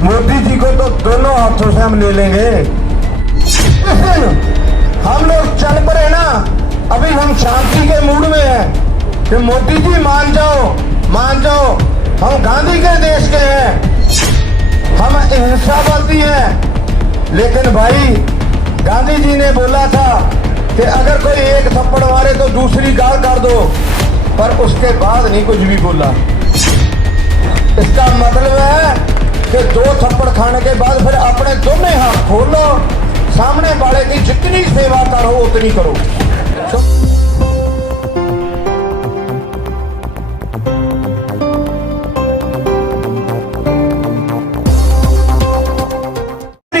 मोदी जी को तो दोनों हाथों से हम ले लेंगे। हम लोग चल पड़े ना, अभी हम शांति के मूड में हैं कि मोदी जी मान जाओ, हम गांधी के देश के हैं, हम अहिंसावादी हैं। लेकिन भाई गांधी जी ने बोला था कि अगर कोई एक थप्पड़ मारे तो दूसरी गाल कर दो, पर उसके बाद नहीं कुछ भी बोला। इसका मतलब है कि 2 थप्पड़ खाने के बाद फिर अपने दोनों हाथ खोल लो, सामने वाले की जितनी सेवा करो उतनी करो।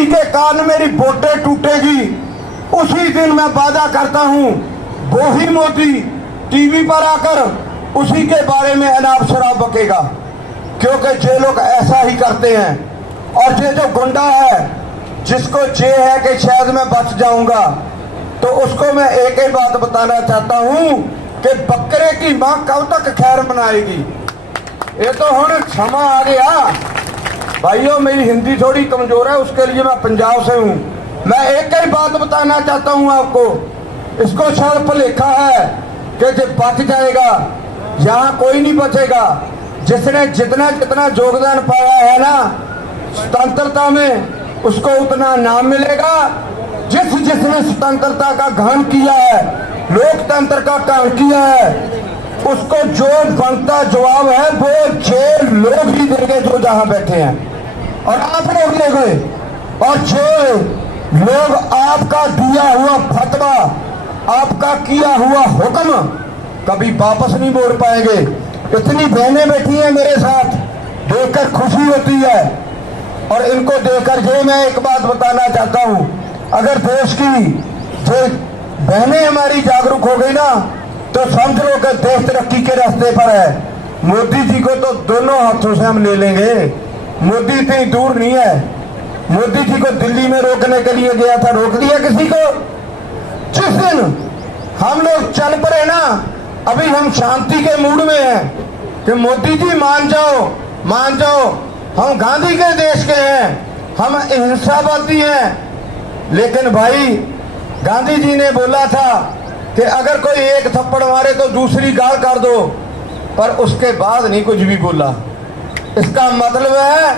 के कारण मेरी वोटें टूटेगी, उसी दिन मैं वादा करता हूं वो ही मोदी टीवी पर आकर उसी के बारे में अनाप शराब बकेगा, क्योंकि जे लोग ऐसा ही करते हैं। और ये जो गुंडा है जिसको ये है कि शायद मैं बच जाऊंगा, तो उसको मैं एक ही बात बताना चाहता हूं कि बकरे की मां कब तक खैर मनाएगी। ये तो हुण क्षमा आ गया भाइयों, मेरी हिंदी थोड़ी कमजोर है, उसके लिए मैं पंजाब से हूं। मैं एक ही बात बताना चाहता हूं आपको, इसको शायद भुलेखा है कि जब बच जाएगा, यहां कोई नहीं बचेगा। जिसने जितना जितना योगदान पाया है ना स्वतंत्रता में, उसको उतना नाम मिलेगा। जिसने स्वतंत्रता का गहन किया है, लोकतंत्र का काम किया है, उसको जो बनता जवाब है वो 6 लोग ही देंगे जो जहां बैठे हैं, और आप लोग ले गए। और 6 लोग आपका दिया हुआ फतवा, आपका किया हुआ हुक्म कभी वापस नहीं मोड़ पाएंगे। इतनी बहनें बैठी हैं मेरे साथ, देखकर खुशी होती है। और इनको देखकर ये मैं एक बात बताना चाहता हूं, अगर देश की जो बहनें हमारी जागरूक हो गई ना, तो समझ लो कि देश तरक्की के रास्ते पर है। मोदी जी को तो दोनों हाथों से हम ले लेंगे। मोदी इतनी दूर नहीं है। मोदी जी को दिल्ली में रोकने के लिए गया था, रोक दिया किसी को? जिस दिन हम लोग चल पड़े ना, अभी हम शांति के मूड में हैं कि मोदी जी मान जाओ, हम गांधी के देश के हैं, हम अहिंसावादी हैं। लेकिन भाई गांधी जी ने बोला था कि अगर कोई एक थप्पड़ मारे तो दूसरी गाल कर दो, पर उसके बाद नहीं कुछ भी बोला। इसका मतलब है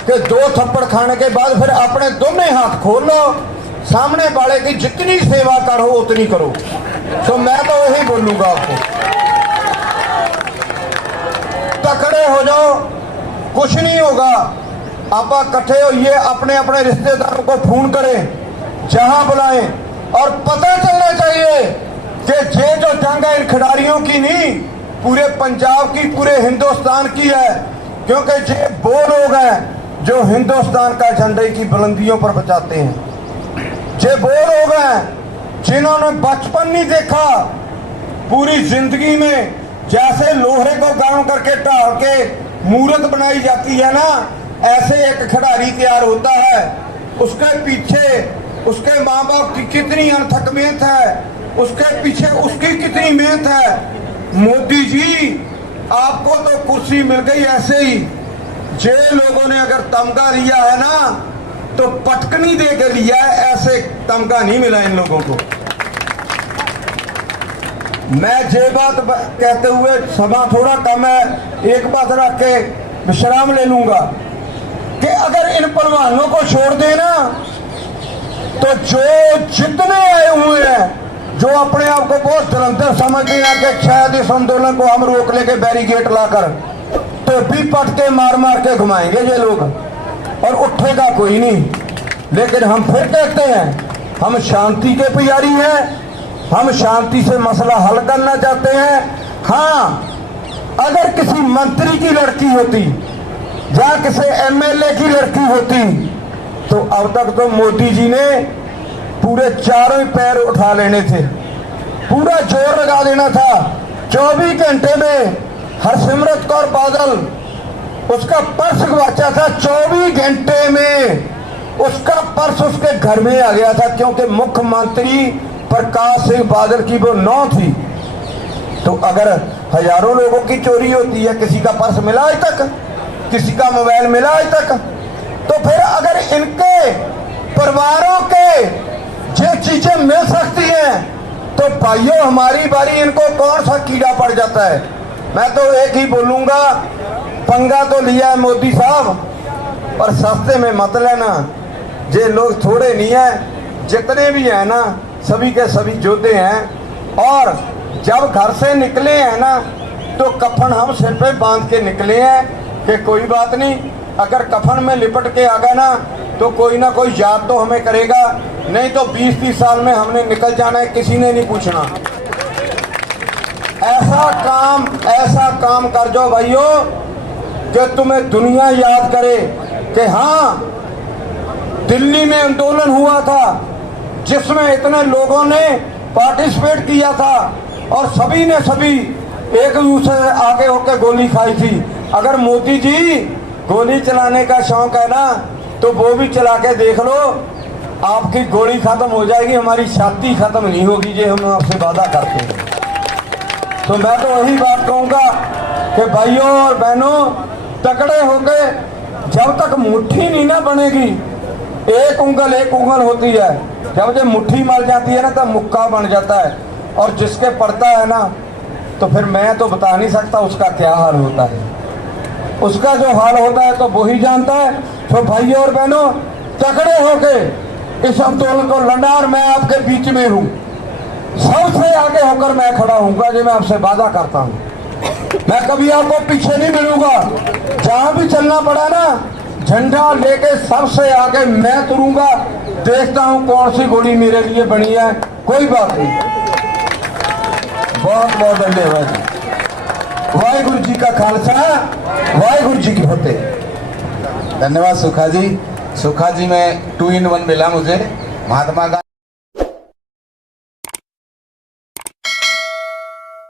कि 2 थप्पड़ खाने के बाद फिर अपने दोनों हाथ खोल लो, सामने वाले की जितनी सेवा करो उतनी करो। तो मैं तो वही बोलूंगा आपको, तकड़े हो जाओ, कुछ नहीं होगा। आप इकट्ठे होइए, अपने अपने रिश्तेदारों को फोन करें, जहां बुलाएं, और पता चलना चाहिए कि ये जो जंग है इन खिलाड़ियों की नहीं, पूरे पंजाब की, पूरे हिंदुस्तान की है। क्योंकि ये वो लोग हैं जो हिंदुस्तान का झंडे की बुलंदियों पर बचाते हैं। ये वो लोग हैं जिन्होंने बचपन नहीं देखा, पूरी जिंदगी में जैसे लोहे को गांव करके ढाल के मूर्त बनाई जाती है ना, ऐसे एक खिलाड़ी तैयार होता है। उसके पीछे उसके माँ बाप की कितनी अनथक मेहनत है, उसके पीछे उसकी कितनी मेहनत है। मोदी जी आपको तो कुर्सी मिल गई ऐसे ही। जे लोगों ने अगर तमगा लिया है ना, तो पटकनी दे के लिया है, ऐसे तमगा नहीं मिला इन लोगों को। मैं ये बात कहते हुए, सभा थोड़ा कम है, एक बात रख के विश्राम ले लूंगा कि अगर इन पहलवानों को छोड़ देना, तो जो जितने आए हुए हैं, जो अपने आप को बहुत धुरंधर समझते हैं कि शायद इस आंदोलन को हम रोक लेके बैरिकेड लाकर, तो भी पटके मार मार के घुमाएंगे ये लोग, और उठेगा कोई नहीं। लेकिन हम फिर कहते हैं, हम शांति के पुजारी हैं, हम शांति से मसला हल करना चाहते हैं। हाँ, अगर किसी मंत्री की लड़की होती या किसी एमएलए की लड़की होती, तो अब तक तो मोदी जी ने पूरे चारों ही पैर उठा लेने थे, पूरा जोर लगा देना था। 24 घंटे में हरसिमरत कौर बादल, उसका पर्स गवाचा था। 24 घंटे में उसका पर्स उसके घर में आ गया था, क्योंकि मुख्यमंत्री प्रकाश सिंह बादल की वो नौ थी। तो अगर हजारों लोगों की चोरी होती है, किसी का पर्स मिला आज तक, किसी का मोबाइल मिला आज तक? तो फिर अगर इनके परिवारों के ये चीजें मिल सकती हैं तो भाइयों हमारी बारी इनको कौन सा कीड़ा पड़ जाता है। मैं तो एक ही बोलूंगा, पंगा तो लिया है मोदी साहब, पर सस्ते में मत लेना। ये लोग थोड़े नहीं है, जितने भी हैं ना सभी के सभी योद्धे हैं। और जब घर से निकले हैं ना तो कफन हम सिर पे बांध के निकले हैं कि कोई बात नहीं, अगर कफन में लिपट के आ गए ना तो कोई ना कोई याद तो हमें करेगा, नहीं तो 20-30 साल में हमने निकल जाना है, किसी ने नहीं पूछना। ऐसा काम कर जाओ भाइयों कि तुम्हें दुनिया याद करे कि हाँ दिल्ली में आंदोलन हुआ था जिसमें इतने लोगों ने पार्टिसिपेट किया था और सभी ने सभी एक दूसरे से आगे होकर गोली खाई थी। अगर मोदी जी गोली चलाने का शौक है ना तो वो भी चला के देख लो, आपकी गोली खत्म हो जाएगी, हमारी छाती खत्म नहीं होगी। ये हम आपसे वादा करते हैं। तो मैं तो वही बात कहूँगा कि भाइयों और बहनों तकड़े होके, जब तक मुट्ठी नहीं ना बनेगी, एक उंगल होती है, जब ये मुट्ठी मर जाती है ना तब मुक्का बन जाता है। और जिसके पड़ता है ना तो फिर मैं तो बता नहीं सकता उसका क्या हाल होता है, उसका जो हाल होता है तो वही जानता है। तो भाइयों और बहनों तकड़े होके इस आंदोलन को लड़ना, और मैं आपके बीच में हूँ, सबसे आगे होकर मैं खड़ा हूँगा, ये मैं आपसे वादा करता हूँ। मैं कभी आपको पीछे नहीं मिलूंगा, जहां भी चलना पड़ा ना झंडा लेके सबसे आगे मैं तुरूंगा। देखता हूं कौन सी गोली मेरे लिए बनी है, कोई बात नहीं। बहुत बहुत धन्यवाद। वाहिगुरु जी का खालसा, वाहिगुरु जी की फतेह। धन्यवाद सुखा जी। सुखा जी में 2 in 1 मिला मुझे। महात्मा गांधी